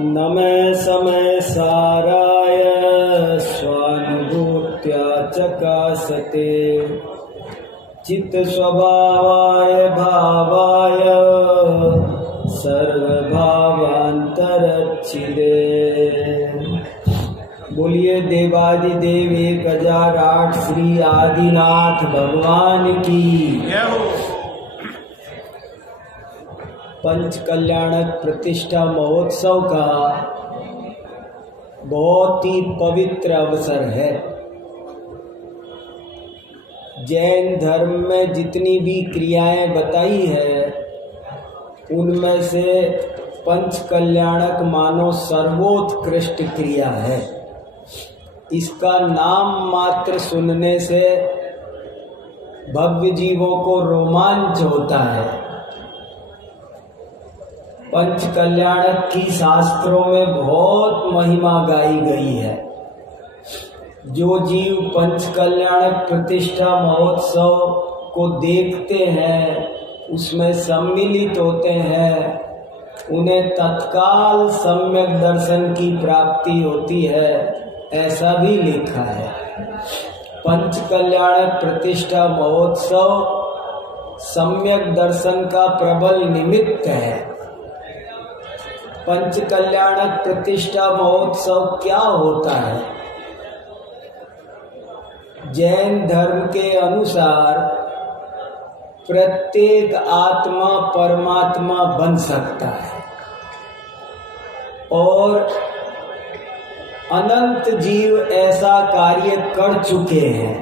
न मे समय साराय स्वानुभूत्या चकासते चित्त स्वभावाय भावाय सर्वभावांतरच्छिदे। बोलिए देवादिदेव 1008 श्री आदिनाथ भगवान की। पंच कल्याणक प्रतिष्ठा महोत्सव का बहुत ही पवित्र अवसर है। जैन धर्म में जितनी भी क्रियाएं बताई है उनमें से पंच कल्याणक मानो सर्वोत्कृष्ट क्रिया है। इसका नाम मात्र सुनने से भव्य जीवों को रोमांच होता है। पंच कल्याणक की शास्त्रों में बहुत महिमा गाई गई है। जो जीव पंच कल्याणक प्रतिष्ठा महोत्सव को देखते हैं, उसमें सम्मिलित होते हैं, उन्हें तत्काल सम्यक दर्शन की प्राप्ति होती है, ऐसा भी लिखा है। पंच कल्याणक प्रतिष्ठा महोत्सव सम्यक दर्शन का प्रबल निमित्त है। पंच कल्याणक प्रतिष्ठा महोत्सव क्या होता है? जैन धर्म के अनुसार प्रत्येक आत्मा परमात्मा बन सकता है और अनंत जीव ऐसा कार्य कर चुके हैं।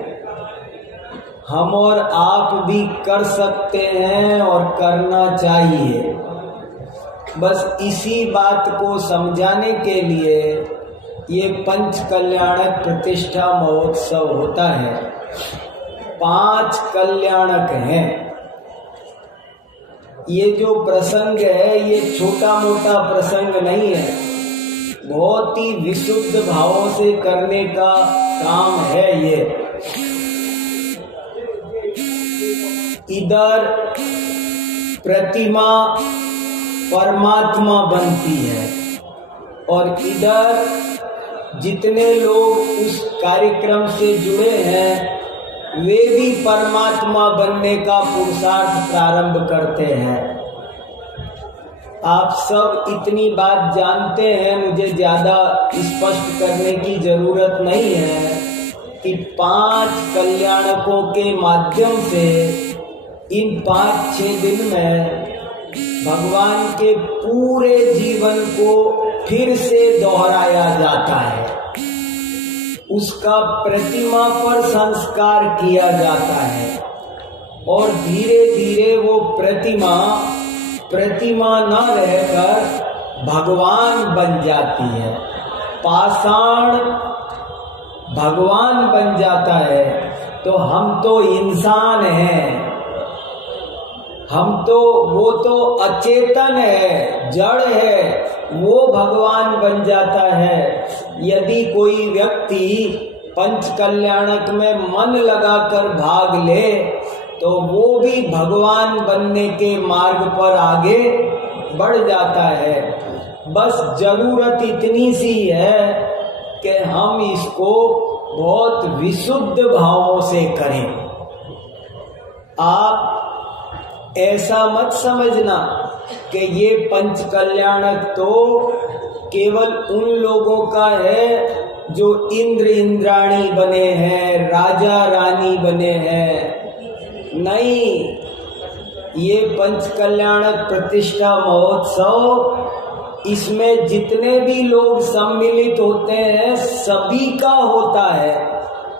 हम और आप भी कर सकते हैं और करना चाहिए। बस इसी बात को समझाने के लिए ये पंच कल्याणक प्रतिष्ठा महोत्सव होता है। 5 कल्याणक हैं। ये जो प्रसंग है ये छोटा मोटा प्रसंग नहीं है, बहुत ही विशुद्ध भावों से करने का काम है ये। इधर प्रतिमा परमात्मा बनती है और इधर जितने लोग उस कार्यक्रम से जुड़े हैं वे भी परमात्मा बनने का पुरुषार्थ प्रारंभ करते हैं। आप सब इतनी बात जानते हैं, मुझे ज्यादा स्पष्ट करने की जरूरत नहीं है कि 5 कल्याणकों के माध्यम से इन 5-6 दिन में भगवान के पूरे जीवन को फिर से दोहराया जाता है। उसका प्रतिमा पर संस्कार किया जाता है और धीरे धीरे वो प्रतिमा न रहकर भगवान बन जाती है। पाषाण भगवान बन जाता है। तो हम तो इंसान हैं, वो तो अचेतन है, जड़ है, वो भगवान बन जाता है। यदि कोई व्यक्ति पंच कल्याणक में मन लगाकर भाग ले तो वो भी भगवान बनने के मार्ग पर आगे बढ़ जाता है। बस जरूरत इतनी सी है कि हम इसको बहुत विशुद्ध भावों से करें। आप ऐसा मत समझना कि ये पंच कल्याणक तो केवल उन लोगों का है जो इंद्र इंद्राणी बने हैं, राजा रानी बने हैं। नहीं, ये पंच कल्याणक प्रतिष्ठा महोत्सव इसमें जितने भी लोग सम्मिलित होते हैं सभी का होता है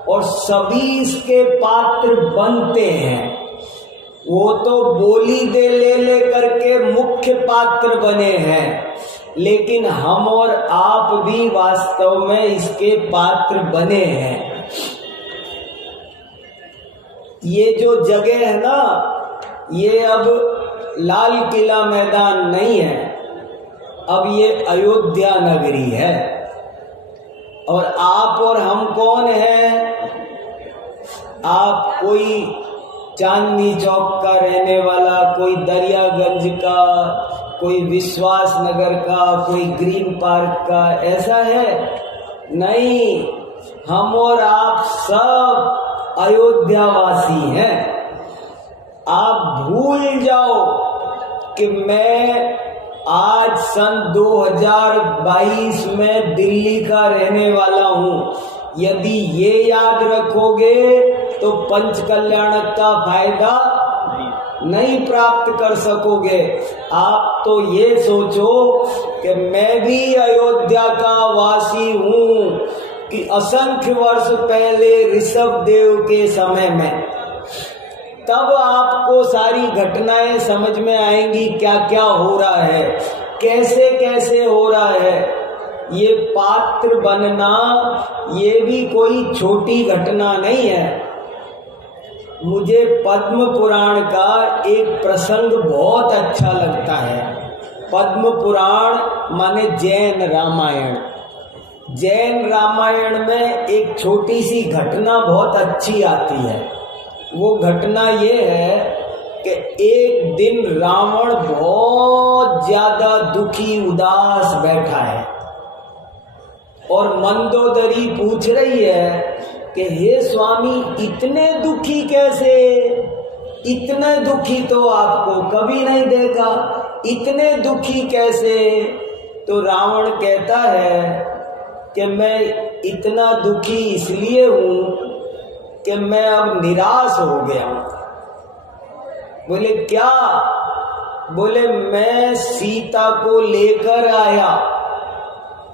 और सभी इसके पात्र बनते हैं। वो तो बोली दे ले करके मुख्य पात्र बने हैं, लेकिन हम और आप भी वास्तव में इसके पात्र बने हैं। ये जो जगह है ना, ये अब लाल किला मैदान नहीं है, अब ये अयोध्या नगरी है। और आप और हम कौन हैं? आप कोई चांदनी चौक का रहने वाला, कोई दरियागंज का, कोई विश्वास नगर का, कोई ग्रीन पार्क का, ऐसा है नहीं। हम और आप सब अयोध्यावासी हैं। आप भूल जाओ कि मैं आज सन 2022 में दिल्ली का रहने वाला हूं। यदि ये याद रखोगे तो पंच कल्याणक का फायदा नहीं प्राप्त कर सकोगे। आप तो ये सोचो कि मैं भी अयोध्या का वासी हूं कि असंख्य वर्ष पहले ऋषभ देव के समय में, तब आपको सारी घटनाएं समझ में आएंगी क्या क्या हो रहा है, कैसे कैसे हो रहा है। ये पात्र बनना ये भी कोई छोटी घटना नहीं है। मुझे पद्म पुराण का एक प्रसंग बहुत अच्छा लगता है। पद्म पुराण माने जैन रामायण। जैन रामायण में एक छोटी सी घटना बहुत अच्छी आती है। वो घटना ये है कि एक दिन रावण बहुत ज्यादा दुखी उदास बैठा है और मंदोदरी पूछ रही है कि हे स्वामी, इतने दुखी कैसे? इतने दुखी तो आपको कभी नहीं देखा, इतने दुखी कैसे? तो रावण कहता है कि मैं इतना दुखी इसलिए हूं कि मैं अब निराश हो गया। बोले क्या? बोले मैं सीता को लेकर आया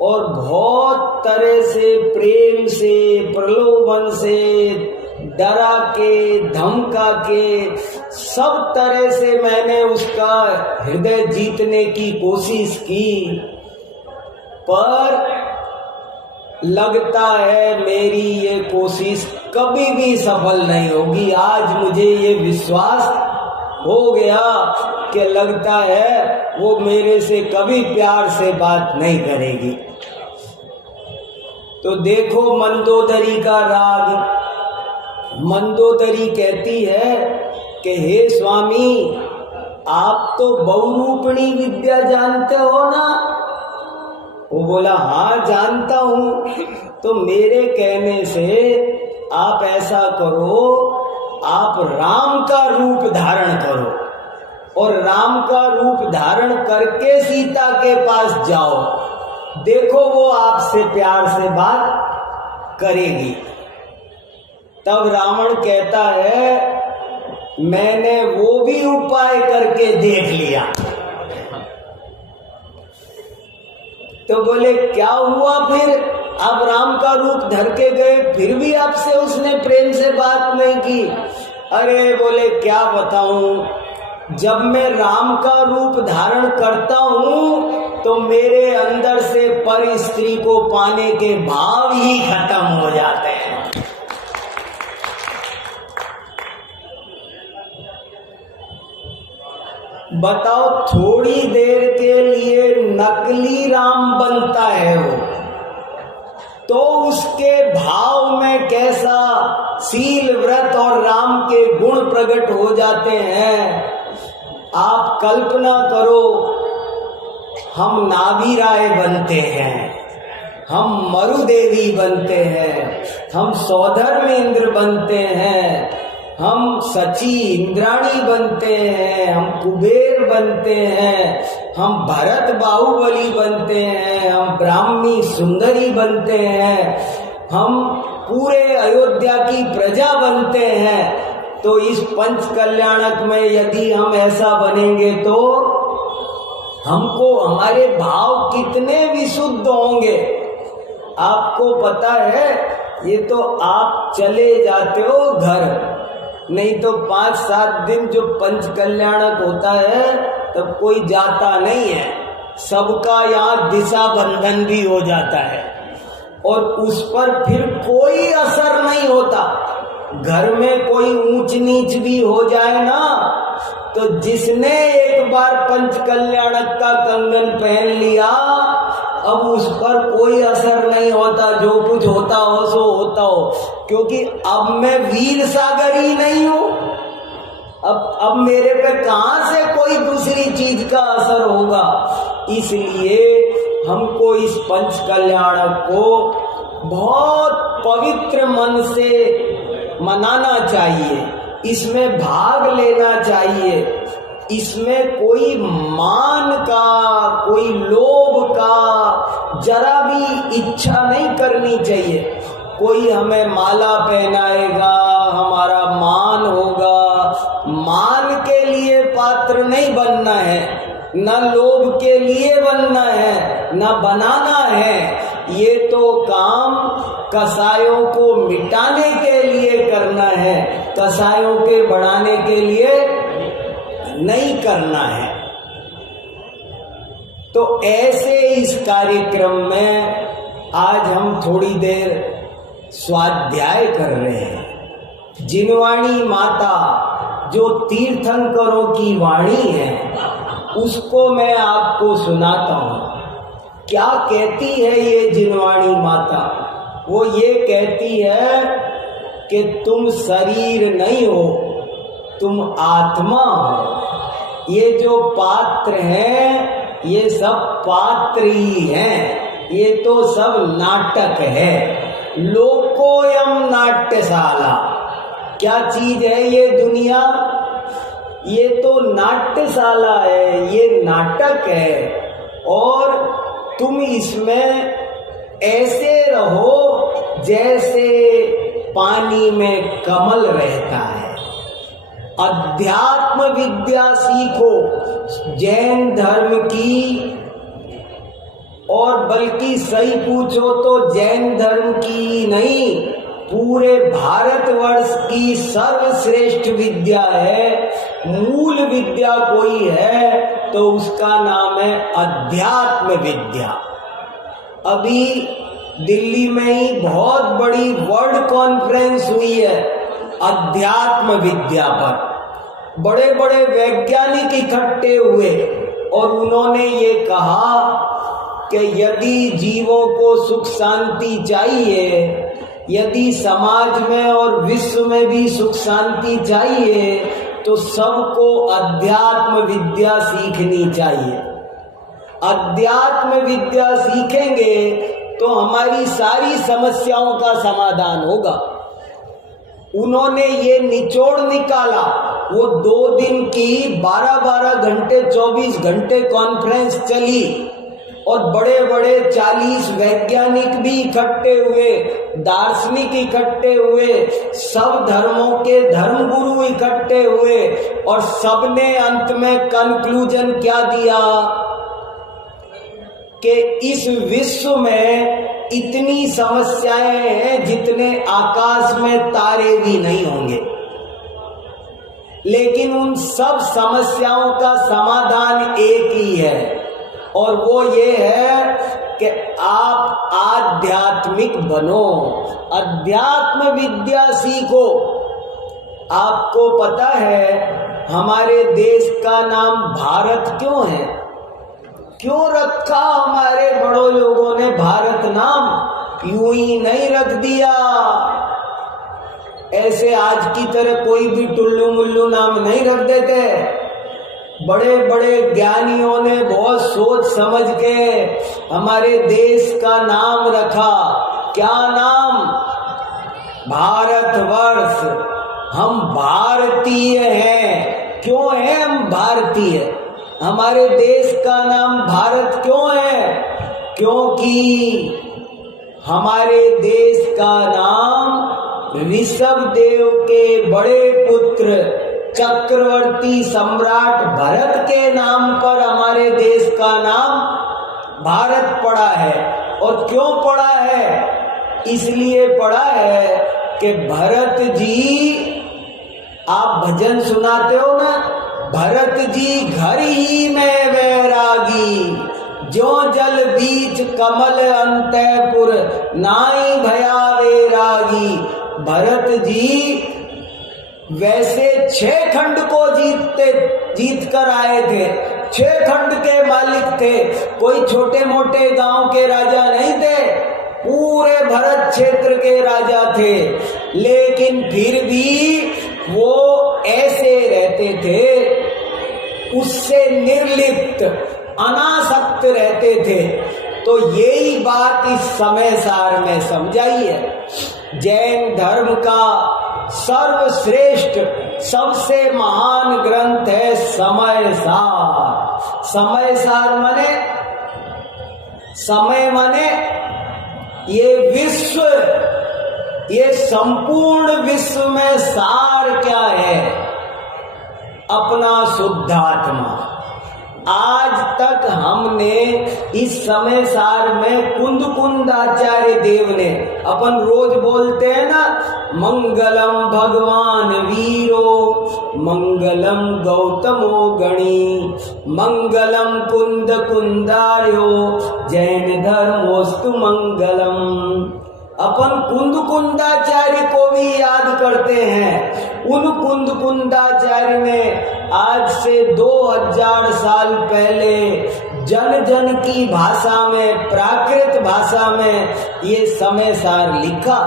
और बहुत तरह से प्रेम से, प्रलोभन से, डरा के, धमका के, सब तरह से मैंने उसका हृदय जीतने की कोशिश की, पर लगता है मेरी ये कोशिश कभी भी सफल नहीं होगी। आज मुझे ये विश्वास हो गया कि लगता है वो मेरे से कभी प्यार से बात नहीं करेगी। तो देखो मंदोदरी का राग। मंदोदरी कहती है कि हे स्वामी, आप तो बहुरूपणी विद्या जानते हो ना? वो बोला हाँ जानता हूं। तो मेरे कहने से आप ऐसा करो, आप राम का रूप धारण करो और राम का रूप धारण करके सीता के पास जाओ, देखो वो आपसे प्यार से बात करेगी। तब रावण कहता है मैंने वो भी उपाय करके देख लिया। तो बोले क्या हुआ फिर? आप राम का रूप धर के गए, फिर भी आपसे उसने प्रेम से बात नहीं की। अरे बोले क्या बताऊं, जब मैं राम का रूप धारण करता हूं तो मेरे अंदर से पर स्त्री को पाने के भाव ही खत्म हो जाते हैं। बताओ, थोड़ी देर के लिए नकली राम बनता है वो, तो उसके भाव में कैसा शील, व्रत और राम के गुण प्रकट हो जाते हैं। आप कल्पना करो, हम नाभीराय बनते हैं, हम मरुदेवी बनते हैं, हम सौधर्मेंद्र बनते हैं, हम सची इंद्राणी बनते हैं, हम कुबेर बनते हैं, हम भरत बाहुबली बनते हैं, हम ब्राह्मी सुंदरी बनते हैं, हम पूरे अयोध्या की प्रजा बनते हैं। तो इस पंच कल्याणक में यदि हम ऐसा बनेंगे तो हमको हमारे भाव कितने विशुद्ध होंगे। आपको पता है, ये तो आप चले जाते हो घर, नहीं तो 5-7 दिन जो पंच कल्याणक होता है तब कोई जाता नहीं है। सबका यहाँ दिशा बंधन भी हो जाता है और उस पर फिर कोई असर नहीं होता। घर में कोई ऊंच नीच भी हो जाए ना, तो जिसने एक बार पंच कल्याणक का कंगन पहन लिया, अब उस पर कोई असर नहीं होता। जो कुछ होता हो सो होता हो, क्योंकि अब मैं वीर सागर ही नहीं हूं, अब मेरे पे कहाँ से कोई दूसरी चीज का असर होगा। इसलिए हमको इस पंच कल्याणक को बहुत पवित्र मन से मनाना चाहिए, इसमें भाग लेना चाहिए। इसमें कोई मान का, कोई लोभ का जरा भी इच्छा नहीं करनी चाहिए। कोई हमें माला पहनाएगा, हमारा मान होगा, मान के लिए पात्र नहीं बनना है, न लोभ के लिए बनना है, न बनाना है। ये तो काम कसायों को मिटाने के लिए करना है, कसायों के बढ़ाने के लिए नहीं करना है। तो ऐसे इस कार्यक्रम में आज हम थोड़ी देर स्वाध्याय कर रहे हैं। जिनवाणी माता जो तीर्थंकरों की वाणी है, उसको मैं आपको सुनाता हूँ। क्या कहती है ये जिनवाणी माता? वो ये कहती है कि तुम शरीर नहीं हो, तुम आत्मा हो। ये जो पात्र हैं, ये सब पात्र ही हैं, ये तो सब नाटक है। लोकोयम नाट्यशाला, क्या चीज है ये दुनिया? ये तो नाट्यशाला है, ये नाटक है। और तुम इसमें ऐसे रहो जैसे पानी में कमल रहता है। अध्यात्म विद्या सीखो, जैन धर्म की, और बल्कि सही पूछो तो जैन धर्म की नहीं, पूरे भारतवर्ष की सर्वश्रेष्ठ विद्या है। मूल विद्या कोई है तो उसका नाम है अध्यात्म विद्या। अभी दिल्ली में ही बहुत बड़ी वर्ल्ड कॉन्फ्रेंस हुई है अध्यात्म विद्या पर। बड़े बड़े वैज्ञानिक इकट्ठे हुए और उन्होंने ये कहा कि यदि जीवों को सुख शांति चाहिए, यदि समाज में और विश्व में भी सुख शांति चाहिए, तो सबको अध्यात्म विद्या सीखनी चाहिए। अध्यात्म विद्या सीखेंगे तो हमारी सारी समस्याओं का समाधान होगा। उन्होंने ये निचोड़ निकाला। वो 2 दिन की 12-12 घंटे 24 घंटे कॉन्फ्रेंस चली और बड़े बड़े 40 वैज्ञानिक भी इकट्ठे हुए, दार्शनिक इकट्ठे हुए, सब धर्मों के धर्मगुरु इकट्ठे हुए, और सबने अंत में कंक्लूजन क्या दिया कि इस विश्व में इतनी समस्याएं हैं जितने आकाश में तारे भी नहीं होंगे। लेकिन उन सब समस्याओं का समाधान एक ही है, और वो ये है कि आप आध्यात्मिक बनो, अध्यात्म विद्या सीखो। आपको पता है हमारे देश का नाम भारत क्यों है? क्यों रखा हमारे बड़ों लोगों ने भारत नाम? यूं ही नहीं रख दिया, ऐसे आज की तरह कोई भी टुल्लू मुल्लू नाम नहीं रख देते। बड़े बड़े ज्ञानियों ने बहुत सोच समझ के हमारे देश का नाम रखा। क्या नाम? भारतवर्ष। हम भारतीय हैं। क्यों हैं हम भारतीय? हमारे देश का नाम भारत क्यों है? क्योंकि हमारे देश का नाम ऋषभ देव के बड़े पुत्र चक्रवर्ती सम्राट भरत के नाम पर हमारे देश का नाम भारत पड़ा है। और क्यों पड़ा है? इसलिए पड़ा है कि भरत जी, आप भजन सुनाते हो ना, भरत जी घर ही में वैरागी, जो जल बीच कमल अंतपुर नाई भया वैरागी। भरत जी वैसे 6 खंड को जीत कर आए थे, 6 खंड के मालिक थे, कोई छोटे मोटे गांव के राजा नहीं थे, पूरे भरत क्षेत्र के राजा थे। लेकिन फिर भी वो ऐसे रहते रहते थे उससे निर्लिप्त अनासक्त रहते थे। तो यही बात इस समय सार में समझाई है। जैन धर्म का सर्वश्रेष्ठ सबसे महान ग्रंथ है समय सार। समय सार माने ये विश्व, ये संपूर्ण विश्व में सार क्या है? अपना शुद्धात्मा। आज तक हमने इस समय सार में कुंदाचार्य देव ने, अपन रोज बोलते हैं ना, मंगलम भगवान वीरो, मंगलम गौतमो गणी, मंगलम कुंदार्यो, जैन धर्मोस्तु मंगलम। अपन कुंदाचार्य को भी याद करते हैं। उन कुंदाचार्य ने आज से 2000 साल पहले जन जन की भाषा में, प्राकृत भाषा में ये समय सार लिखा।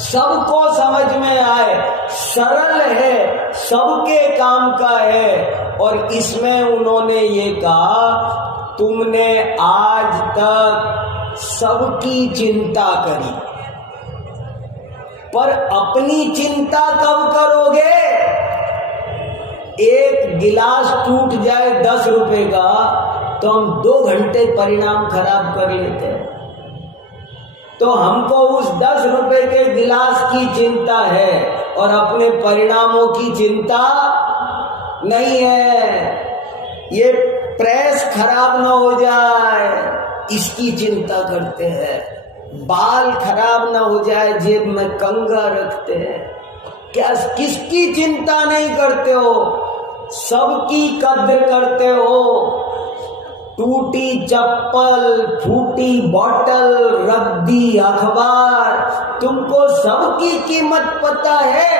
सबको समझ में आए, सरल है, सबके काम का है। और इसमें उन्होंने ये कहा, तुमने आज तक सबकी चिंता करी, पर अपनी चिंता कब करोगे? एक गिलास टूट जाए 10 रुपए का तो हम 2 घंटे परिणाम खराब कर लेते हैं। तो हमको उस 10 रुपए के गिलास की चिंता है और अपने परिणामों की चिंता नहीं है। ये प्रेस खराब ना हो जाए इसकी चिंता करते हैं, बाल खराब ना हो जाए जेब में कंघा रखते हैं। क्या किसकी चिंता नहीं करते हो? सबकी कद्र करते हो। टूटी चप्पल, फूटी बोतल, रद्दी अखबार, तुमको सबकी कीमत पता है।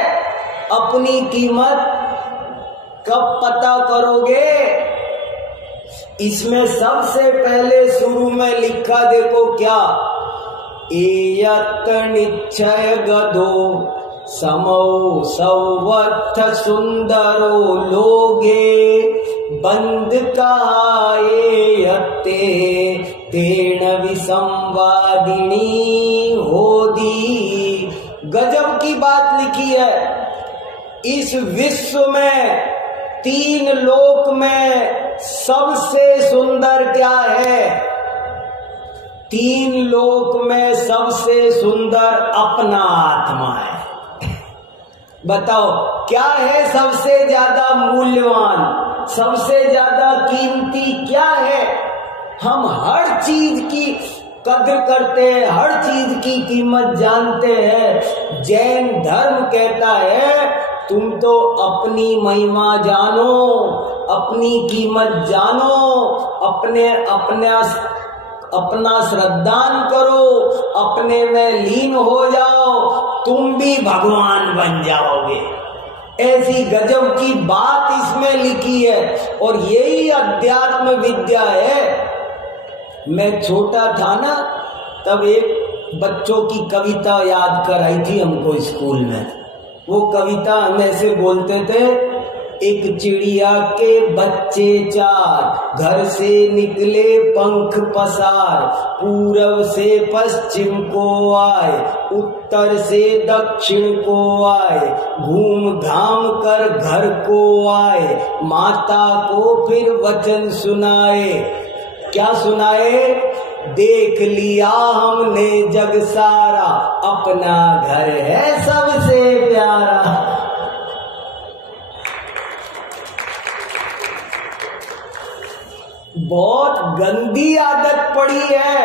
अपनी कीमत कब पता करोगे? इसमें सबसे पहले शुरू में लिखा देखो क्या, एयत निश्चय गधो समौ सौवत्थ सुंदरो लोगे बंद काये अत्ते तेण विसंवादिनी होदी। गजब की बात लिखी है। इस विश्व में 3 लोक में सबसे सुंदर क्या है? 3 लोक में सबसे सुंदर अपना आत्मा है। बताओ क्या है सबसे ज्यादा मूल्यवान, सबसे ज्यादा कीमती क्या है? हम हर चीज की कद्र करते हैं, हर चीज की कीमत जानते हैं। जैन धर्म कहता है तुम तो अपनी महिमा जानो, अपनी कीमत जानो, अपना श्रद्धान करो, अपने में लीन हो जाओ, तुम भी भगवान बन जाओगे। ऐसी गजब की बात इसमें लिखी है और यही अध्यात्म विद्या है। मैं छोटा था ना, तब एक बच्चों की कविता याद कराई थी हमको स्कूल में। वो कविता हम ऐसे बोलते थे, एक चिड़िया के बच्चे 4 घर से निकले पंख पसार, पूरब से पश्चिम को आए, उत्तर से दक्षिण को आए, घूम घाम कर घर को आए, माता को फिर वचन सुनाए। क्या सुनाए? देख लिया हमने जग सारा, अपना घर है सबसे प्यारा। बहुत गंदी आदत पड़ी है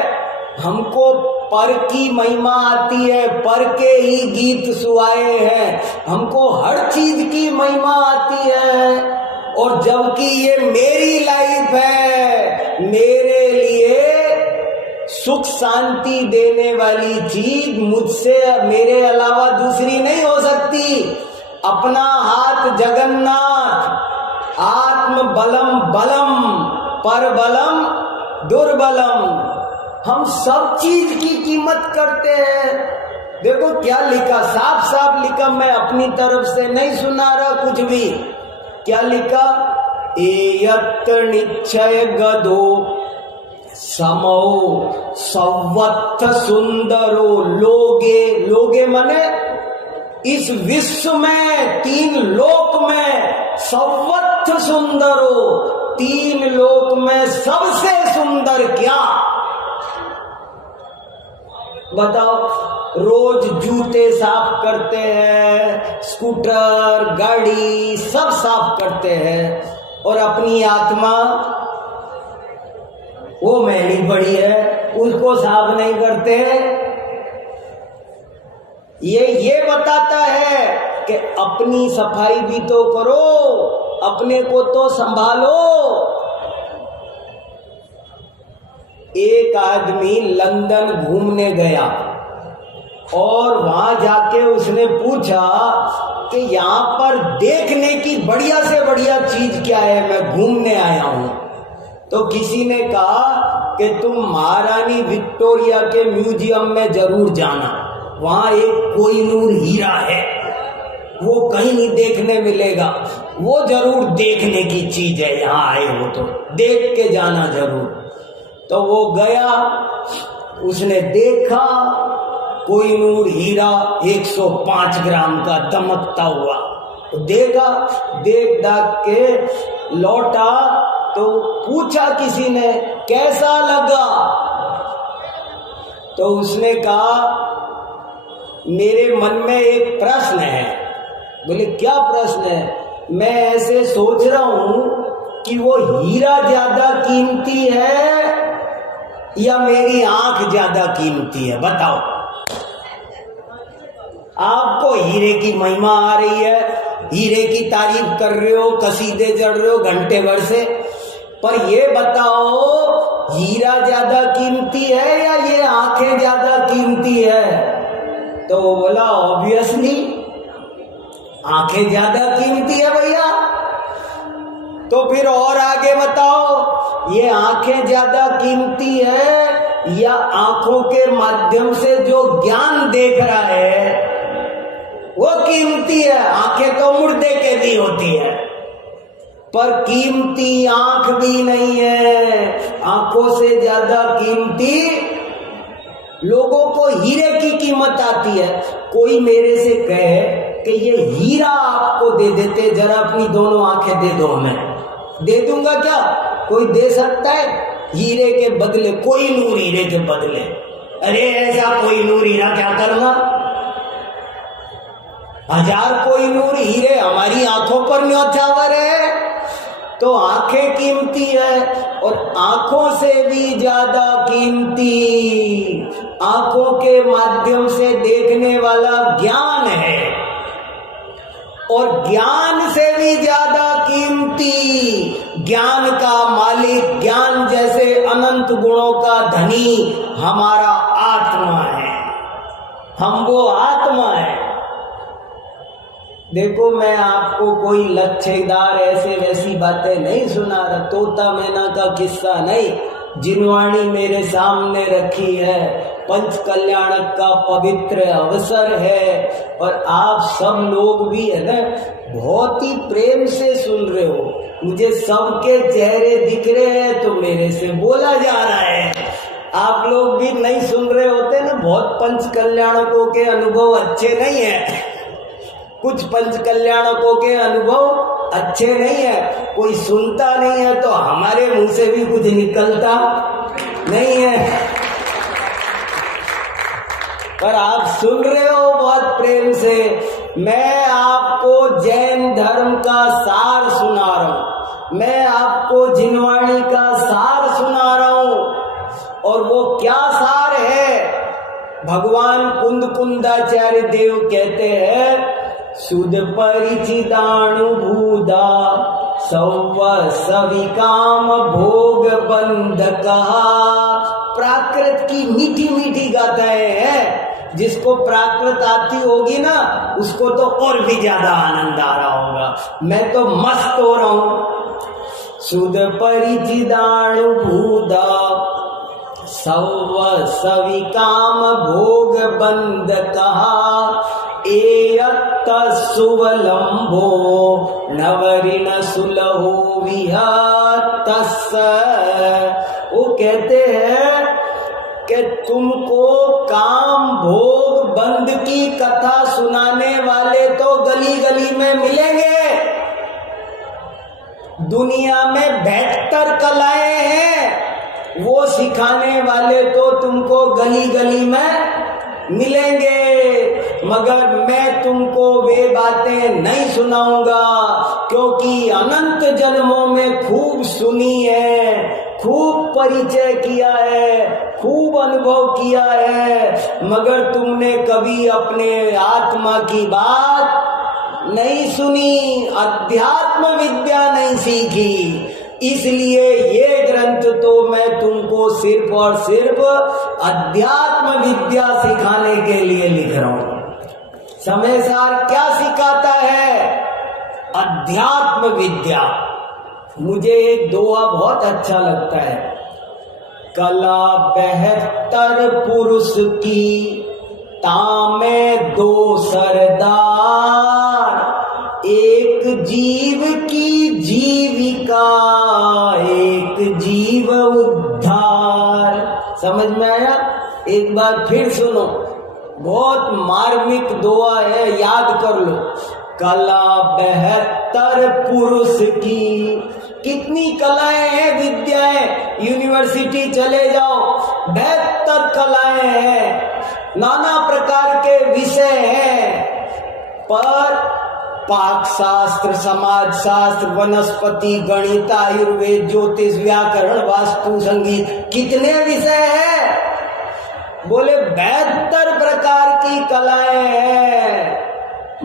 हमको। पर की महिमा आती है, पर के ही गीत सुहाए हैं। हमको हर चीज की महिमा आती है, और जबकि ये मेरी लाइफ है, मेरे लिए सुख शांति देने वाली चीज मुझसे मेरे अलावा दूसरी नहीं हो सकती। अपना हाथ जगन्नाथ, आत्म बलम बलम, पर बलम दुर्बलम। हम सब चीज की कीमत करते हैं। देखो क्या लिखा, साफ साफ लिखा, मैं अपनी तरफ से नहीं सुना रहा कुछ भी। क्या लिखा? एयत् निश्चय गदो समो सवत्थ सुंदरो लोगे। लोगे माने इस विश्व में, 3 लोक में सवत्थ सुंदरो, 3 लोक में सबसे सुंदर क्या? बताओ। रोज जूते साफ करते हैं, स्कूटर गाड़ी सब साफ करते हैं, और अपनी आत्मा वो मैली पड़ी है, उसको साफ नहीं करते। ये बताता है कि अपनी सफाई भी तो करो, अपने को तो संभालो। एक आदमी लंदन घूमने गया और वहां जाके उसने पूछा कि यहाँ पर देखने की बढ़िया से बढ़िया चीज क्या है, मैं घूमने आया हूं। तो किसी ने कहा कि तुम महारानी विक्टोरिया के म्यूजियम में जरूर जाना, वहां एक कोहिनूर हीरा है, वो कहीं नहीं देखने मिलेगा, वो जरूर देखने की चीज है, यहाँ आए हो तो देख के जाना जरूर। तो वो गया, उसने देखा कोहिनूर हीरा 105 ग्राम का दमकता हुआ, तो देखा, देख दाख के लौटा। तो पूछा किसी ने कैसा लगा? तो उसने कहा मेरे मन में एक प्रश्न है। बोले क्या प्रश्न है? मैं ऐसे सोच रहा हूं कि वो हीरा ज्यादा कीमती है या मेरी आंख ज्यादा कीमती है? बताओ। आपको हीरे की महिमा आ रही है, हीरे की तारीफ कर रहे हो, कसीदे जड़ रहे हो घंटे भर से, पर ये बताओ हीरा ज्यादा कीमती है या ये आंखें ज्यादा कीमती है? तो वो बोला ऑब्वियसली आंखें ज्यादा कीमती है भैया। तो फिर और आगे बताओ, ये आंखें ज्यादा कीमती है या आंखों के माध्यम से जो ज्ञान देख रहा है वो कीमती है? आंखें तो मुर्दे के दी होती है, पर कीमती आंख भी नहीं है। आंखों से ज्यादा कीमती लोगों को हीरे की कीमत आती है। कोई मेरे से कहे कि ये हीरा आपको दे देते, जरा अपनी दोनों आंखें दे दो, हमें दे दूंगा क्या? कोई दे सकता है हीरे के बदले, कोहिनूर हीरे के बदले? अरे ऐसा कोहिनूर हीरा क्या करना, 1000 कोहिनूर हीरे हमारी आंखों पर न्यौछावर है। तो आंखें कीमती है, और आंखों से भी ज्यादा कीमती आंखों के माध्यम से देखने वाला ज्ञान है, और ज्ञान से भी ज्यादा कीमती ज्ञान का मालिक, ज्ञान जैसे अनंत गुणों का धनी हमारा आत्मा है। हम वो आत्मा है। देखो मैं आपको कोई लच्छेदार ऐसे वैसी बातें नहीं सुना रहा, तोता मैना का किस्सा नहीं। जिनवाणी मेरे सामने रखी है, पंच कल्याणक का पवित्र अवसर है, और आप सब लोग भी है ना बहुत ही प्रेम से सुन रहे हो। मुझे सबके चेहरे दिख रहे हैं तो मेरे से बोला जा रहा है। आप लोग भी नहीं सुन रहे होते ना, बहुत पंच कल्याणकों के अनुभव अच्छे नहीं है, कुछ पंच कल्याणकों के अनुभव अच्छे नहीं है, कोई सुनता नहीं है तो हमारे मुंह से भी कुछ निकलता नहीं है। पर आप सुन रहे हो बहुत प्रेम से। मैं आपको जैन धर्म का सार सुना रहा हूं, मैं आपको जिनवाणी का सार सुना रहा हूं, और वो क्या सार है? भगवान कुंदाचार्य देव कहते हैं, सुध परिचिदानुभूदा सौव सविकाम भोग बंध कहा। प्राकृत की मीठी मीठी गाथाएं हैं, जिसको प्राकृत आती होगी ना उसको तो और भी ज्यादा आनंद आ रहा होगा। मैं तो मस्त हो रहा हूं। सुध परिचिदानुभूदा सौव सविकाम भोग बंध कहा, एयत्त सुवलंबो नवरिण सुलहो विहतस्य। वो कहते हैं कि तुमको काम भोग बंद की कथा सुनाने वाले तो गली गली में मिलेंगे। दुनिया में 72 कलाएं हैं, वो सिखाने वाले तो तुमको गली गली में मिलेंगे, मगर मैं तुमको वे बातें नहीं सुनाऊंगा, क्योंकि अनंत जन्मों में खूब सुनी है, खूब परिचय किया है, खूब अनुभव किया है, मगर तुमने कभी अपने आत्मा की बात नहीं सुनी, अध्यात्म विद्या नहीं सीखी। इसलिए ये ग्रंथ तो मैं तुमको सिर्फ और सिर्फ अध्यात्म विद्या सिखाने के लिए लिख रहा हूं। समय सार क्या सिखाता है? अध्यात्म विद्या। मुझे एक दोहा बहुत अच्छा लगता है, कला 72 पुरुष की तामे 2 सरदार, एक जीव की जीविका एक जीव उद्धार। समझ में आया? एक बार फिर सुनो, बहुत मार्मिक दोहा है, याद कर लो। कला 72 पुरुष की, कितनी कलाएं हैं, विद्याएं, यूनिवर्सिटी चले जाओ 72 कलाएं हैं, नाना प्रकार के विषय हैं, पर पाक शास्त्र, समाज शास्त्र, वनस्पति, गणित, आयुर्वेद, ज्योतिष, व्याकरण, वास्तु, संगीत, कितने विषय हैं? बोले 72 प्रकार की कलाएं हैं,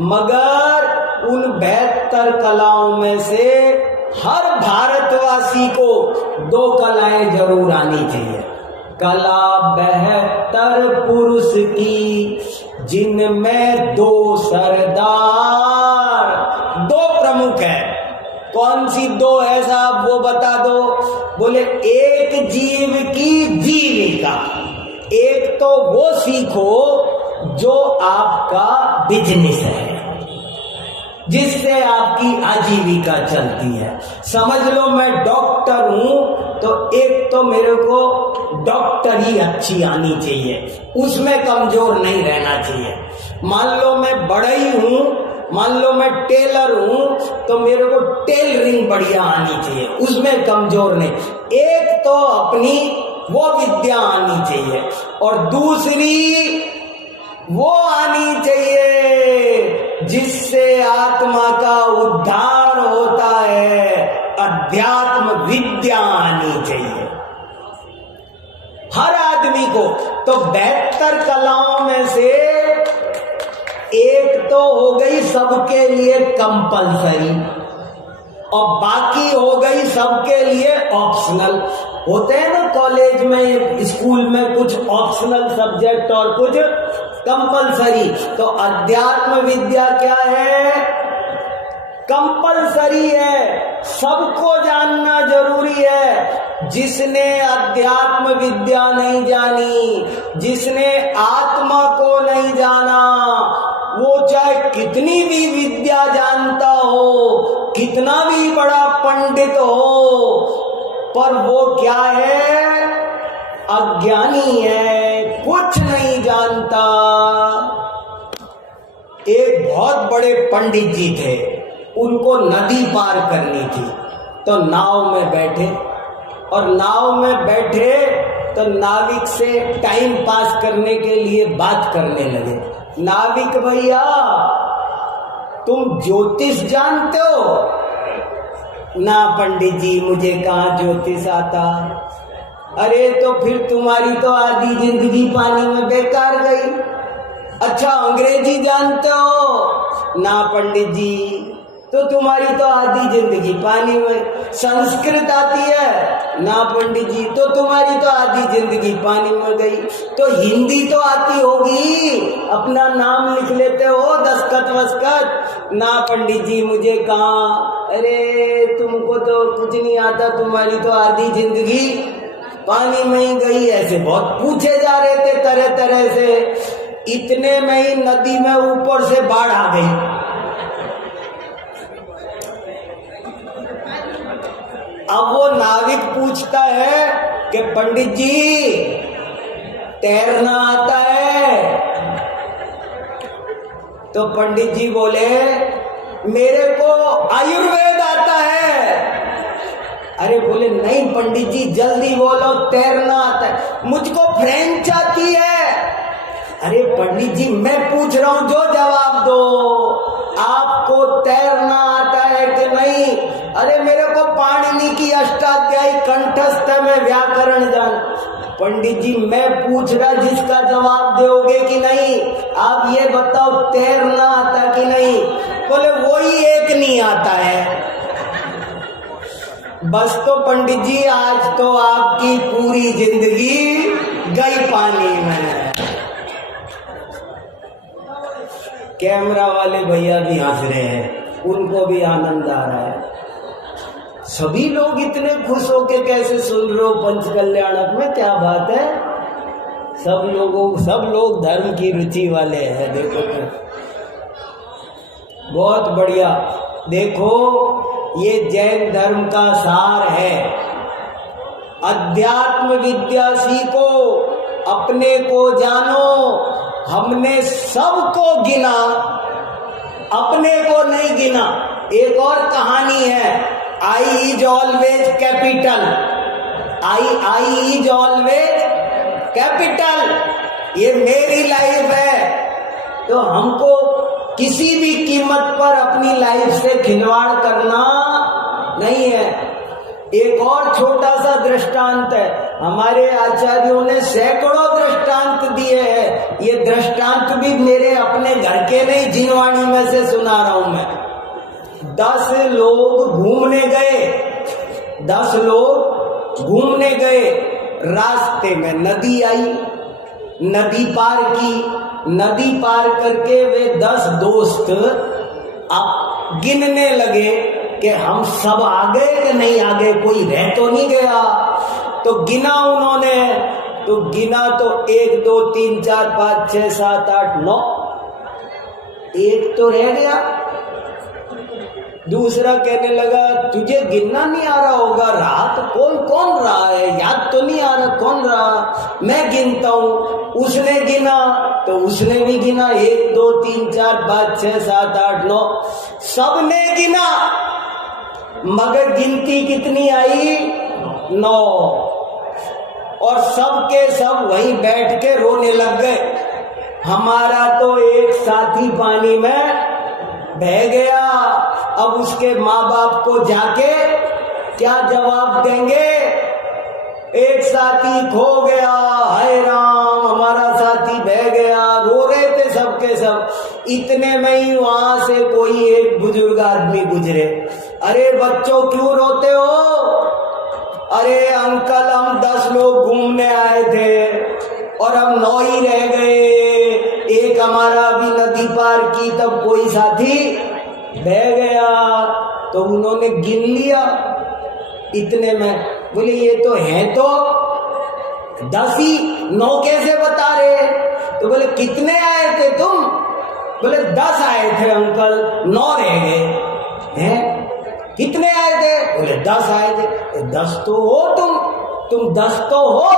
मगर उन 72 कलाओं में से हर भारतवासी को 2 कलाएं जरूर आनी चाहिए। कला 72 पुरुष की, जिनमें 2 सरदार, 2 प्रमुख है। कौन सी 2 है साहब, वो बता दो। बोले एक जीव की जीविका, एक तो वो सीखो जो आपका बिजनेस है, जिससे आपकी आजीविका चलती है। समझ लो मैं डॉक्टर हूं, तो एक तो मेरे को डॉक्टरी अच्छी आनी चाहिए, उसमें कमजोर नहीं रहना चाहिए। मान लो मैं बढ़ई हूं, मान लो मैं टेलर हूं, तो मेरे को टेलरिंग बढ़िया आनी चाहिए, उसमें कमजोर नहीं। एक तो अपनी वो विद्या आनी चाहिए, और दूसरी वो आनी चाहिए जिससे आत्मा का उद्धार होता है, अध्यात्म विद्या आनी चाहिए हर आदमी को। तो 72 कलाओं में से एक तो हो गई सबके लिए कंपलसरी, और बाकी हो गई सबके लिए ऑप्शनल। होते हैं ना कॉलेज में, स्कूल में, कुछ ऑप्शनल सब्जेक्ट और कुछ कंपलसरी। तो अध्यात्म विद्या क्या है? कंपलसरी है, सबको जानना जरूरी है। जिसने अध्यात्म विद्या नहीं जानी, जिसने आत्मा को नहीं जाना, वो चाहे कितनी भी विद्या जानता हो, कितना भी बड़ा पंडित हो, पर वो क्या है? अज्ञानी है, कुछ नहीं जानता। एक बहुत बड़े पंडित जी थे, उनको नदी पार करनी थी, तो नाव में बैठे, और नाव में बैठे तो नाविक से टाइम पास करने के लिए बात करने लगे। नाविक भैया, तुम ज्योतिष जानते हो? ना पंडित जी, मुझे कहाँ ज्योतिष आता। अरे तो फिर तुम्हारी तो आधी जिंदगी पानी में बेकार गई। अच्छा, अंग्रेजी जानते हो? ना पंडित जी, तो तुम्हारी तो आधी जिंदगी पानी में। संस्कृत आती है? ना पंडित जी, तो तुम्हारी तो आधी जिंदगी पानी में गई। तो हिंदी तो आती होगी, अपना नाम लिख लेते हो, दस्खत वस्खत? ना पंडित जी, मुझे कहाँ। अरे तुमको तो कुछ नहीं आता, तुम्हारी तो आधी जिंदगी पानी में ही गई। ऐसे बहुत पूछे जा रहे थे तरह तरह से। इतने में ही नदी में ऊपर से बाढ़ आ गई। अब वो नाविक पूछता है कि पंडित जी तैरना आता है? तो पंडित जी बोले मेरे को आयुर्वेद आता है। अरे बोले नहीं पंडित जी जल्दी बोलो, तैरना आता है। मुझको फ्रेंच आती है। अरे पंडित जी मैं पूछ रहा हूं, जो जवाब दो, आपको तैरना आता है कि नहीं? अरे मेरे को पाणिनि की अष्टाध्यायी कंठस्थ है, मैं व्याकरण जान। पंडित जी मैं पूछ रहा, जिसका जवाब दोगे कि नहीं? आप ये बताओ तैरना आता कि नहीं? बोले वही एक नहीं आता है। बस तो पंडित जी आज तो आपकी पूरी जिंदगी गई पानी में। कैमरा वाले भैया भी हंस रहे हैं, उनको भी आनंद आ रहा है। सभी लोग इतने खुश होके कैसे सुन रहे हो पंचकल्याणक में, क्या बात है? सब लोग धर्म की रुचि वाले हैं। देखो तो बहुत बढ़िया। देखो ये जैन धर्म का सार है। अध्यात्म विद्या सीखो, अपने को जानो। हमने सबको गिना, अपने को नहीं गिना। एक और कहानी है, I is always capital. I is always capital. ये मेरी लाइफ है, तो हमको किसी भी कीमत पर अपनी लाइफ से खिलवाड़ करना नहीं है। एक और छोटा सा दृष्टांत है, हमारे आचार्यों ने सैकड़ों दृष्टांत दिए हैं। ये दृष्टांत भी मेरे अपने घर के नहीं, जिनवाणी में से सुना रहा हूं मैं। 10 लोग घूमने गए, 10 लोग घूमने गए। रास्ते में नदी आई, नदी पार की। नदी पार करके वे 10 दोस्त अब गिनने लगे कि हम सब आ गए कि नहीं आ गए, कोई रह तो नहीं गया। तो गिना उन्होंने, तो गिना तो 1 2 3 4 5 6 7 8 9, एक तो रह गया। दूसरा कहने लगा तुझे गिनना नहीं आ रहा होगा, रात कौन कौन रहा है, याद तो नहीं आ रहा कौन रहा, मैं गिनता हूं। उसने गिना तो उसने भी गिना, 1 2 3 4 5 6 7 8 9, सबने गिना, मगर गिनती कितनी आई? 9। और सब के सब वहीं बैठ के रोने लग गए। हमारा तो एक साथी पानी में बह गया। अब उसके माँ बाप को जाके क्या जवाब देंगे? एक साथी खो गया, हाय राम हमारा साथी बह गया। रो रहे थे सबके सब। इतने में ही वहां से कोई एक बुजुर्ग आदमी गुजरे। अरे बच्चों क्यों रोते हो? अरे अंकल हम 10 लोग घूमने आए थे और अब 9 ही रह गए। एक हमारा भी नदी पार की तब कोई साथी बह गया। तो उन्होंने गिन लिया। इतने में बोले ये तो है तो 10 ही, 9 कैसे बता रहे? तो बोले कितने आए थे तुम? बोले 10 आए थे अंकल, 9 रह गए। हैं कितने आए थे? बोले 10 आए थे। 10 तो हो तुम 10 तो हो।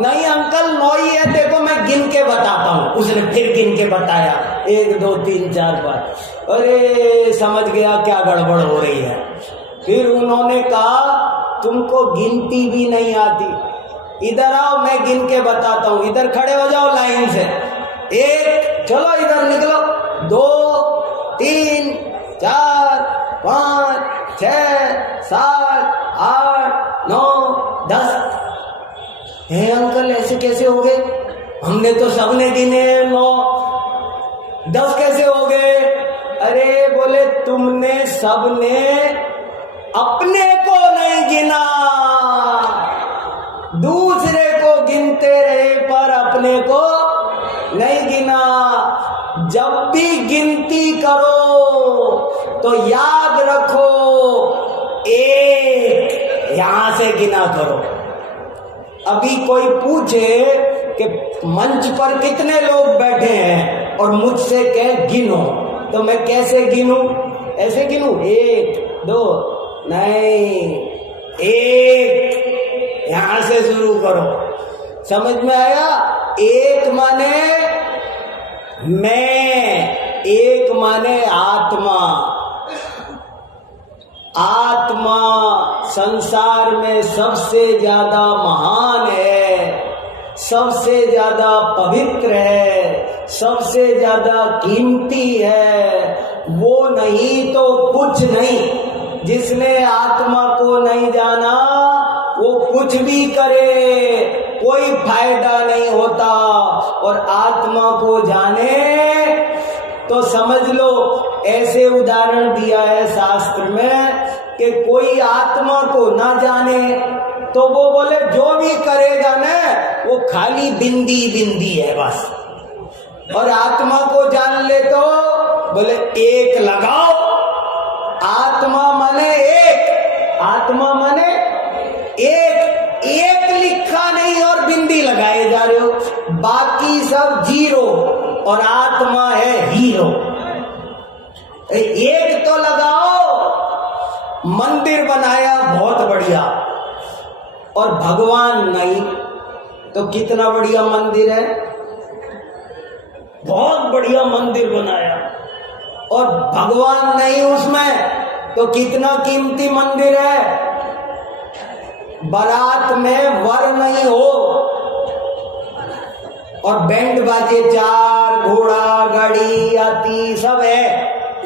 नहीं अंकल 9 ही है, देखो मैं गिन के बताता हूं। उसने फिर गिन के बताया, 1 2 3 4 5। अरे समझ गया क्या गड़बड़ हो रही है। फिर उन्होंने कहा तुमको गिनती भी नहीं आती, इधर आओ मैं गिन के बताता हूं। इधर खड़े हो जाओ लाइन से। 1, चलो इधर निकलो, 2 3 4 5 6 7 8 9 10। हे अंकल ऐसे कैसे हो गए? हमने तो सबने गिने 9, 10 कैसे हो गए? अरे बोले तुमने सबने अपने को नहीं गिना, दूसरे को गिनते रहे पर अपने को नहीं गिना। जब भी गिनती करो तो याद रखो 1 यहां से गिना करो। अभी कोई पूछे कि मंच पर कितने लोग बैठे हैं और मुझसे कहे गिनो, तो मैं कैसे गिनूं? ऐसे गिनूं 1 2? नहीं, एक, यहां से शुरू करो। समझ में आया? एक माने मैं, एक माने आत्मा। आत्मा संसार में सबसे ज्यादा महान है, सबसे ज्यादा पवित्र है, सबसे ज्यादा कीमती है। वो नहीं तो कुछ नहीं। जिसने आत्मा को नहीं जाना वो कुछ भी करे कोई फायदा नहीं होता, और आत्मा को जाने तो समझ लो, ऐसे उदाहरण दिया है शास्त्र में कि कोई आत्मा को ना जाने तो वो बोले जो भी करेगा ना वो खाली बिंदी बिंदी है बस, और आत्मा को जान ले तो बोले एक लगाओ। आत्मा माने एक, आत्मा माने एक, एक लिखा नहीं और बिंदी लगाए जा रहे हो, बाकी सब जीरो, और आत्मा है हीरो। एक तो लगाओ। मंदिर बनाया बहुत बढ़िया, और भगवान नहीं तो कितना बढ़िया मंदिर है, बहुत बढ़िया मंदिर बनाया, और भगवान नहीं उसमें तो कितना कीमती मंदिर है। बारात में वर नहीं हो और बैंड बाजे चार, घोड़ा गाड़ी आती सब है,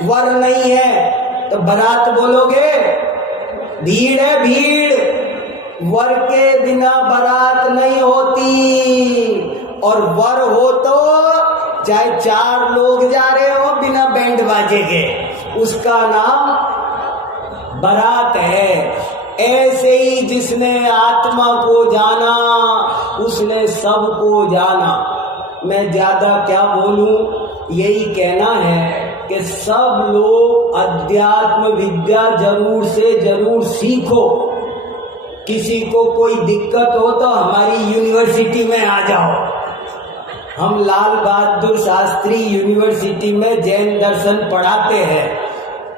वर नहीं है तो बारात बोलोगे? भीड़ है भीड़, वर के बिना बारात नहीं होती, और वर हो तो चाहे चार लोग जा रहे हो बिना बैंड बाजे के, उसका नाम बारात है। ऐसे ही जिसने आत्मा को जाना उसने सबको जाना। मैं ज्यादा क्या बोलूं, यही कहना है कि सब लोग अध्यात्म विद्या जरूर से जरूर सीखो। किसी को कोई दिक्कत हो तो हमारी यूनिवर्सिटी में आ जाओ। हम लाल बहादुर शास्त्री यूनिवर्सिटी में जैन दर्शन पढ़ाते हैं।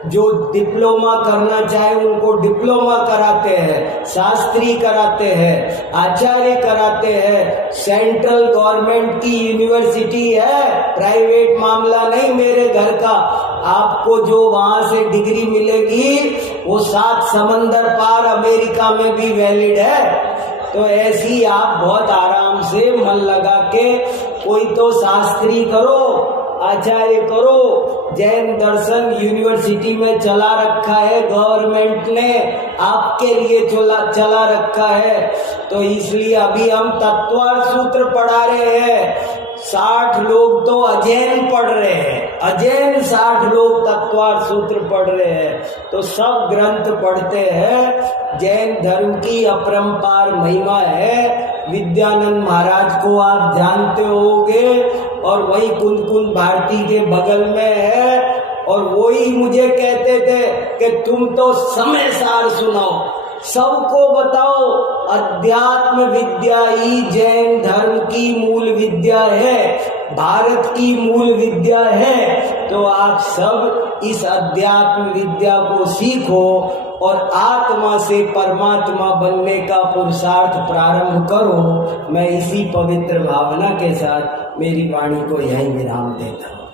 जो डिप्लोमा करना चाहे उनको डिप्लोमा कराते हैं, शास्त्री कराते हैं, आचार्य कराते हैं। सेंट्रल गवर्नमेंट की यूनिवर्सिटी है, प्राइवेट मामला नहीं मेरे घर का। आपको जो वहां से डिग्री मिलेगी वो 7 समंदर पार अमेरिका में भी वैलिड है। तो ऐसी आप बहुत आराम से मन लगा के कोई तो शास्त्री करो, आचार्य करो। जैन दर्शन यूनिवर्सिटी में चला रखा है, गवर्नमेंट ने आपके लिए चला रखा है। तो इसलिए अभी हम तत्वार्थ सूत्र पढ़ा रहे हैं। 60 लोग तो अजैन पढ़ रहे हैं, अजैन 60 लोग तत्वार्थ सूत्र पढ़ रहे हैं। तो सब ग्रंथ पढ़ते हैं। जैन धर्म की अपरंपार महिमा है। विद्यानंद महाराज को आप जानते होंगे, और वही कुंद भारती के बगल में है, और वही मुझे कहते थे कि तुम तो समय सार सुनाओ, सबको बताओ। अध्यात्म विद्या ही जैन धर्म की मूल विद्या है, भारत की मूल विद्या है। तो आप सब इस अध्यात्म विद्या को सीखो और आत्मा से परमात्मा बनने का पुरुषार्थ प्रारंभ करो। मैं इसी पवित्र भावना के साथ मेरी वाणी को यहीं विराम देता हूँ।